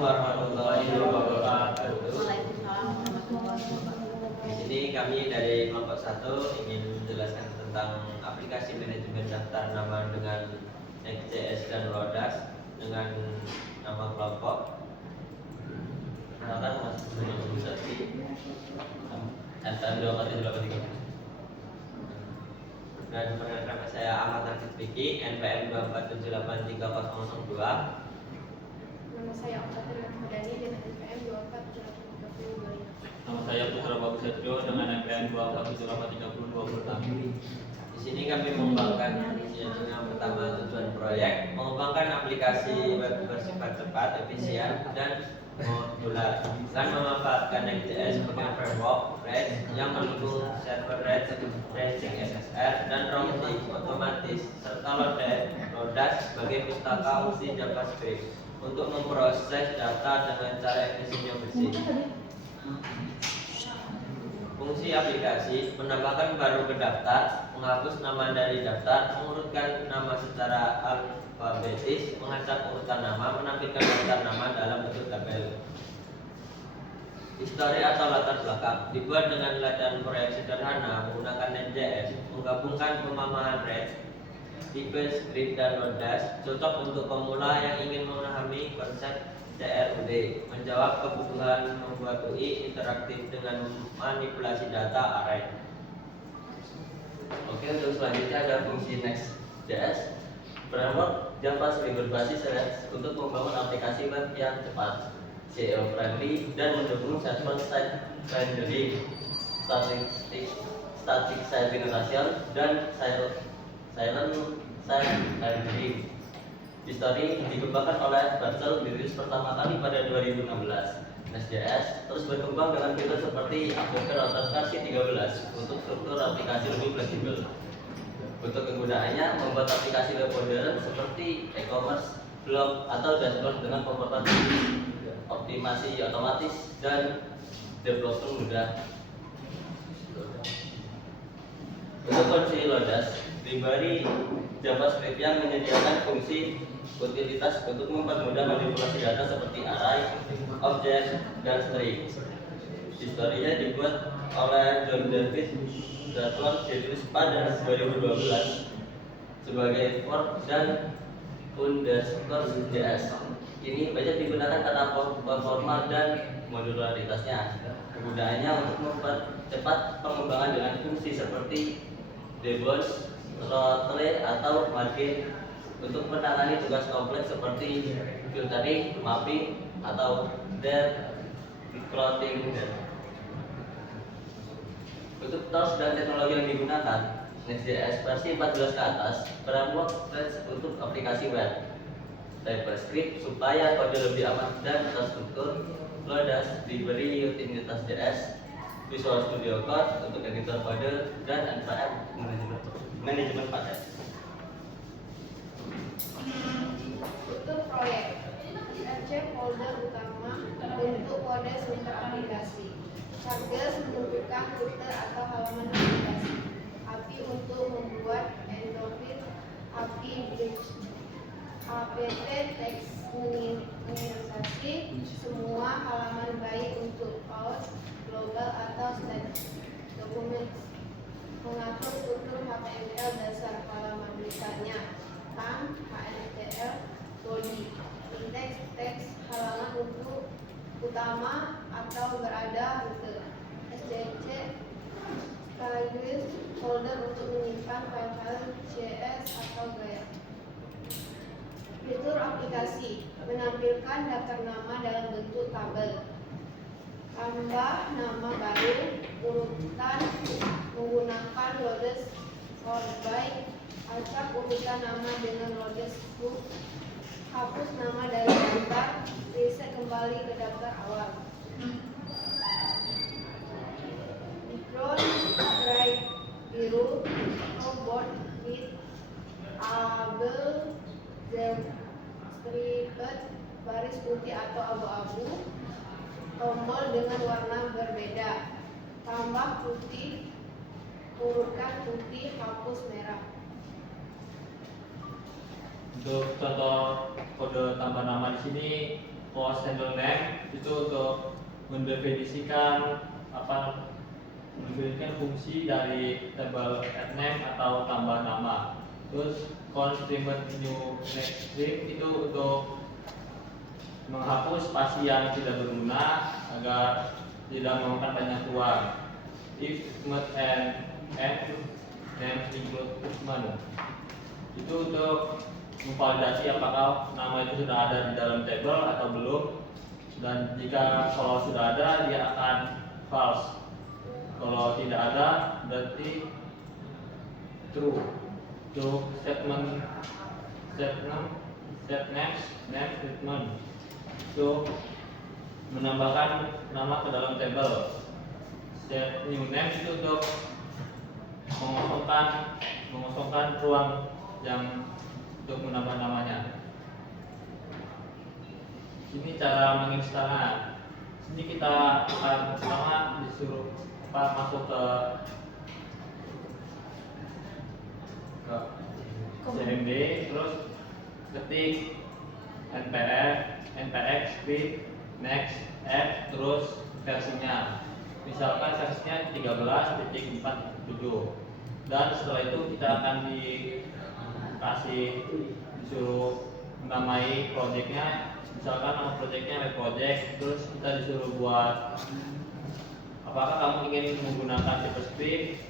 warahmatullahi wabarakatuh. Waalaikumsalam warahmatullahi wabarakatuh. Di sini kami dari kelompok 1 ingin menjelaskan tentang aplikasi manajemen daftar nama dengan XJS dan Lodas dengan nama kelompok. Perkenalkan Mas Busati, NPM 24783. Dan perkenalkan saya Ahmad Rashid Fikri, NPM 247830002. Nama saya Oktavian Rahmadani dengan NPM 24783025. Nama saya Putra Bagus Satrio dengan NPM 247833026. Di sini kami mengembangkan yang pertama tujuan proyek mengembangkan aplikasi web bersifat cepat, efisien, dan modular dan memanfaatkan XJS sebagai framework REST yang mendukung server REST, ranging SSR, dan routing otomatis serta Lodas sebagai pustaka fungsi JavaScript untuk memproses data dengan cara efisien yang bersih. Fungsi aplikasi menambahkan baru ke daftar, menghapus nama dari daftar, mengurutkan nama secara alfabetis, mengacak urutan nama, menampilkan daftar nama dalam bentuk tabel. Histori atau latar belakang dibuat dengan latihan proyek sederhana menggunakan Next.js, menggabungkan pemahaman REST, tipe script dan Lodas, cocok untuk pemula yang ingin memahami konsep CRUD, menjawab kebutuhan membuat UI interaktif dengan manipulasi data array. Oke, untuk selanjutnya ada fungsi Next.js, framework JavaScript berbasis REST untuk membangun aplikasi web yang cepat, SEO friendly, dan mendukung server-side rendering, static site generation, dan silent site rendering. Histori dikembangkan oleh Barcel, dirilis pertama kali pada 2016. Next.js terus berkembang dengan fitur seperti update router versi 13 untuk struktur aplikasi lebih fleksibel. Untuk kegunaannya membuat aplikasi web modern seperti e-commerce, blog, atau dashboard dengan pembuatan optimasi otomatis dan developer mudah. Untuk fungsi Lodas, library JavaScript yang menyediakan fungsi utilitas untuk mempermudah manipulasi data seperti array, objek, dan string. Historinya dibuat oleh John David Gatlon, dirilis pada 2012 sebagai fork dan _JS. Ini banyak digunakan karena performa dan modularitasnya. Kegunaannya untuk mempercepat pengembangan dengan fungsi seperti debounce, throttle, atau margin untuk menangani tugas kompleks seperti filtering, mapping, atau decropping. Untuk tools dan teknologi yang digunakan, Next.js versi 14 ke atas, framework REST untuk aplikasi web, TypeScript supaya kode lebih aman dan terstruktur, Lodas diberi utilitas JS, Visual Studio Code untuk editor kode, dan NPM manajemen paket. Untuk proyek RC folder utama untuk kode sumber aplikasi, Charges menunjukkan rute atau halaman aplikasi, API untuk membuat endpoint, API bridge, apt text mengintegrasi semua halaman baik untuk pause, global, atau static dokumen, mengatur struktur HTML dasar halaman beritanya, tag HTML body, indeks teks halaman untuk utama atau berada rute, SDC sekaligus folder untuk menyimpan file-file CSS atau gaya. Fitur aplikasi menampilkan daftar nama dalam bentuk tabel, tambah nama baru, urutan menggunakan Lodas sort by, acak urutan nama dengan Lodas book, hapus nama dari daftar, reset kembali ke daftar awal. Background bright biru, keyboard with able striped baris putih atau abu-abu, tombol dengan warna berbeda, tambah putih, urutkan putih, hapus merah. Untuk contoh kode tambah nama di sini post handle name itu untuk mendefinisikan fungsi dari tabel add name atau tambah nama. Terus constrict new next string itu untuk menghapus spasi yang tidak berguna agar tidak memakan banyak ruang. If method and name include movement itu untuk memvalidasi apakah nama itu sudah ada di dalam tabel atau belum, dan jika kalau sudah ada dia akan false, kalau tidak ada berarti true. Untuk statement set next name statement itu menambahkan nama ke dalam tabel. Set new name itu untuk mengosongkan ruang yang untuk menambah namanya. Ini cara menginstalnya. Sini kita akan pertama disuruh masuk ke CMD, terus ketik npx create next add, terus versinya. Misalkan versinya 13.47, dan setelah itu kita akan disuruh menamai projectnya. Misalkan nama projectnya web project, terus kita disuruh buat apakah kamu ingin menggunakan JavaScript,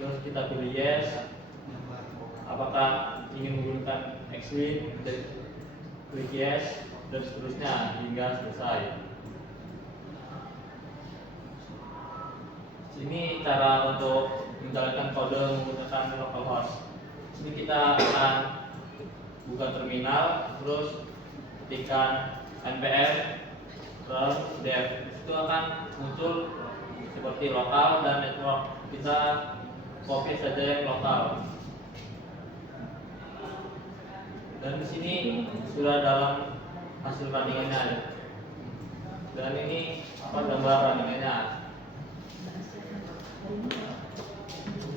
terus kita pilih yes. Apakah ingin menggunakan Xwing, klik yes, dan seterusnya hingga selesai. Ini cara untuk menjalankan kode menggunakan localhost. Ini kita akan buka terminal, terus ketikkan npm run dev. Itu akan muncul seperti lokal dan network. Kita copy saja yang lokal. Dan di sini sudah dalam hasil runningannya. Dan ini gambar runningannya.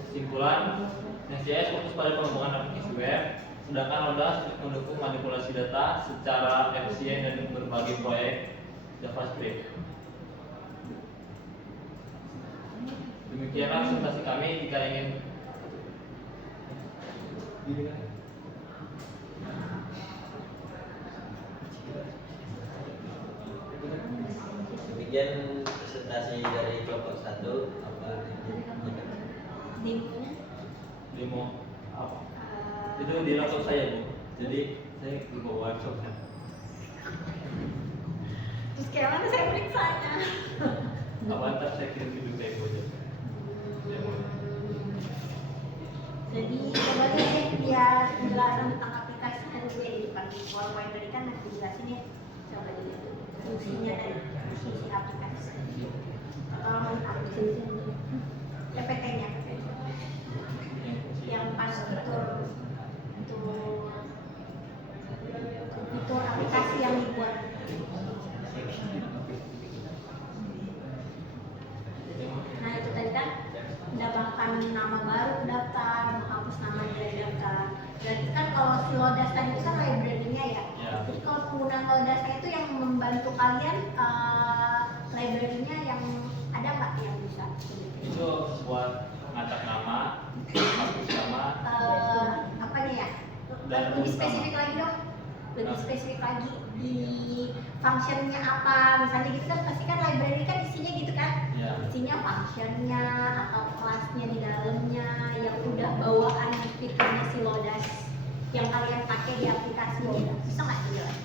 Kesimpulan, Next.js fokus pada pengembangan aplikasi web, sedangkan Lodash mendukung manipulasi data secara efisien dan berbagai proyek JavaScript. Demikianlah presentasi kami. Jika ingin demikian presentasi dari kelompok 1. Demo apa? Itu di laptop saya, Bu. Jadi saya bawa laptopnya. Terus kayak mana saya periksanya? Apa ntar saya kirim video kayak aja. Jadi coba deh biar penjelasan tentang aplikasinya dulu ya di depan PowerPoint tadi kan nanti dijelasin ya. Coba dilihat fungsinya dan fungsi aplikasi. Atau aplikasi ya PT-nya yang pas fitur aplikasi yang dibuat. Nah itu tadi kan mendapatkan nama baru daftar, menghapus nama dari daftar. Berarti kan kalau si Lodash tadi itu kan library-nya ya. Jadi kalau penggunaan Lodash itu yang membantu kalian library-nya yang ada nggak yang bisa? itu buat ngacak nama, hapus nama, apanya ya? Dan Lebih spesifik lagi dong. Lebih spesifik lagi di functionnya apa? Misalnya gitu kan pasti kan library kan isinya gitu kan? ya. Isinya functionnya atau kelasnya di dalamnya yang udah bawaan fiturnya si Lodash yang kalian pakai di aplikasinya. Bisa nggak jelas?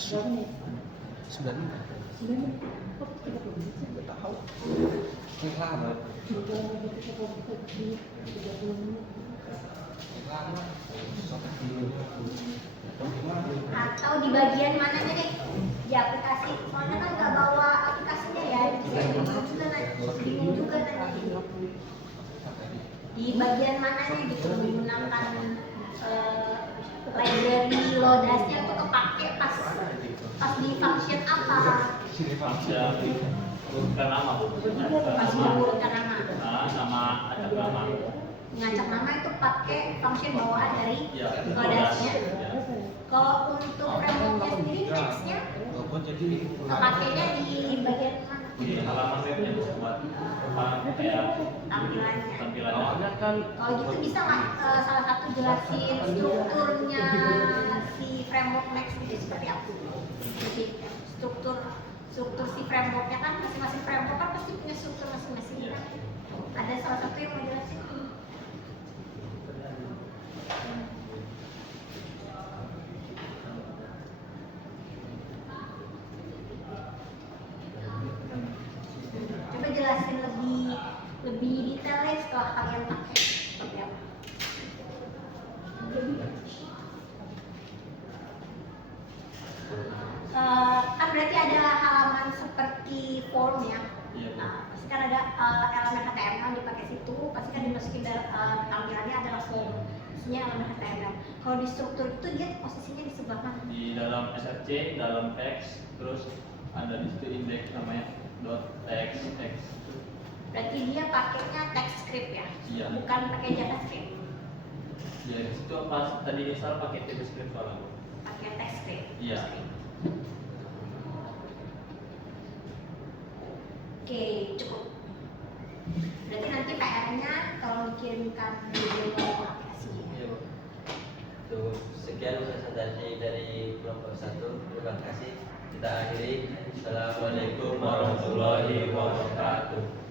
Sudah nih. Nggak tahu. Lama. Atau di bagian mananya nih di aplikasi? Soalnya kan nggak bawa aplikasinya ya. Bingung juga nanti. Di bagian mananya gitu menggunakan library Lodash-nya tuh kepake pas di function apa? Function urutkan nama, Bu. Pas mengurutkan nama. Nama acak nama. ngacak nama itu pakai function bawaan dari Ya, Lodash-nya. ya. Kalau untuk framework-nya sendiri text-nya Walaupun jadi pakainya di bagian mana? Di halaman webnya buat kayak Tampilannya. tampilannya. Kalau gitu bisa nggak salah satu jelasin strukturnya si framework Next itu seperti apa? Jadi struktur si frameworknya kan masing-masing framework kan pasti punya struktur masing-masing Iya. kan? Ada salah satu yang mau jelasin? Coba jelasin lebih detailnya setelah kalian pakai seperti apa? Kan berarti ada halaman seperti form ya. Iya. Nah, pasti kan ada elemen HTML dipakai situ, pasti kan dimasukin tampilannya adalah form. Isinya elemen HTML. Kalau di struktur itu dia posisinya di sebelah mana? Di dalam src, dalam teks, terus ada di situ indeks namanya .txt. Berarti dia pakainya text script ya, Iya. bukan pakai JavaScript, Ya di situ pas tadi install pakai JavaScript soalnya. pakai text script. Iya. Oke, cukup. Berarti nanti PR-nya tolong dikirimkan video aplikasi. Iya, Bu. Tuh, sekian presentasi dari kelompok 1. Terima kasih. Kita akhiri. Assalamualaikum warahmatullahi wabarakatuh.